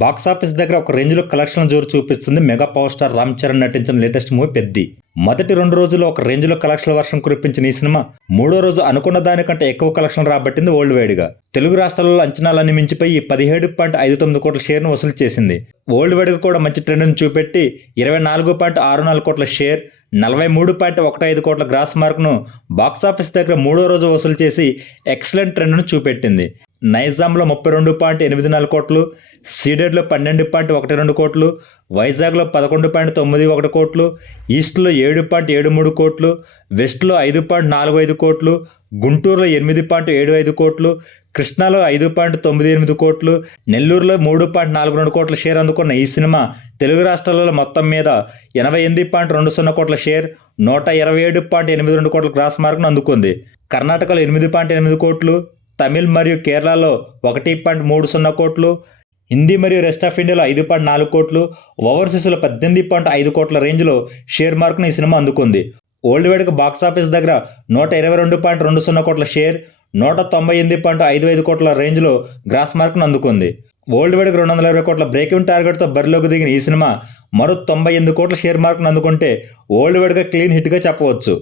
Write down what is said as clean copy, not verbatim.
Box office దగ్గర ఒక రేంజ్‌లో కలెక్షన్‌ల జోరు చూపిస్తుంది mega power star Ram Charan నటించిన లేటెస్ట్ మూవీ 'పెద్ది'. మొదటి 2 రోజుల్లో ఒక రేంజ్‌లో కలెక్షన్ల వర్షం కురిపించిన ఈ సినిమా మూడో రోజు అనుకున్న దానికంటే ఎక్కువ కలెక్షన్లు రాబట్టింది వరల్డ్ వైడ్‌గా. తెలుగు రాష్ట్రాలలో అంచనాలన్నీ మించిపోయి 17.59 కోట్ల షేర్‌ను వసూలు చేసింది. వరల్డ్ వైడ్‌గా కూడా మంచి ట్రెండ్‌ను చూపెట్టి 24.64 కోట్ల షేర్, 43.15 కోట్ల గ్రాస్ మార్క్‌ను బాక్సాఫీస్ దగ్గర మూడో రోజు వసూలు చేసి ఎక్సలెంట్ ట్రెండ్‌ను చూపెట్టింది. నైజాంలో 32.84 కోట్లు, సీడెడ్లో 12.12 కోట్లు, వైజాగ్లో 11.91 కోట్లు, ఈస్ట్లో 7.73 కోట్లు, వెస్ట్లో 5.45 కోట్లు, గుంటూరులో 8.75 కోట్లు, కృష్ణాలో 5.98 కోట్లు, నెల్లూరులో 3.42 కోట్ల షేర్ అందుకున్న ఈ సినిమా తెలుగు రాష్ట్రాలలో మొత్తం మీద 88.20 కోట్ల షేర్, 127.82 కోట్ల గ్రాస్ మార్క్ను అందుకుంది. కర్ణాటకలో 8.8 కోట్లు, తమిళ్ మరియు కేరళలో 1.30 కోట్లు, హిందీ మరియు రెస్ట్ ఆఫ్ ఇండియాలో 5.4 కోట్లు, ఓవర్సీస్లో 18.5 కోట్ల రేంజ్లో షేర్ మార్క్ను ఈ సినిమా అందుకుంది. వరల్డ్ వైడ్గా బాక్సాఫీస్ దగ్గర 122.20 కోట్ల షేర్, 198.55 కోట్ల రేంజ్లో గ్రాస్ మార్క్ను అందుకుంది. వరల్డ్ వైడ్గా 220 కోట్ల బ్రేక్ ఈవెన్ టార్గెట్తో బరిలోకి దిగిన ఈ సినిమా మరో 98 కోట్ల షేర్ మార్క్ను అందుకుంటే వరల్డ్ వైడ్గా క్లీన్ హిట్గా చెప్పవచ్చు.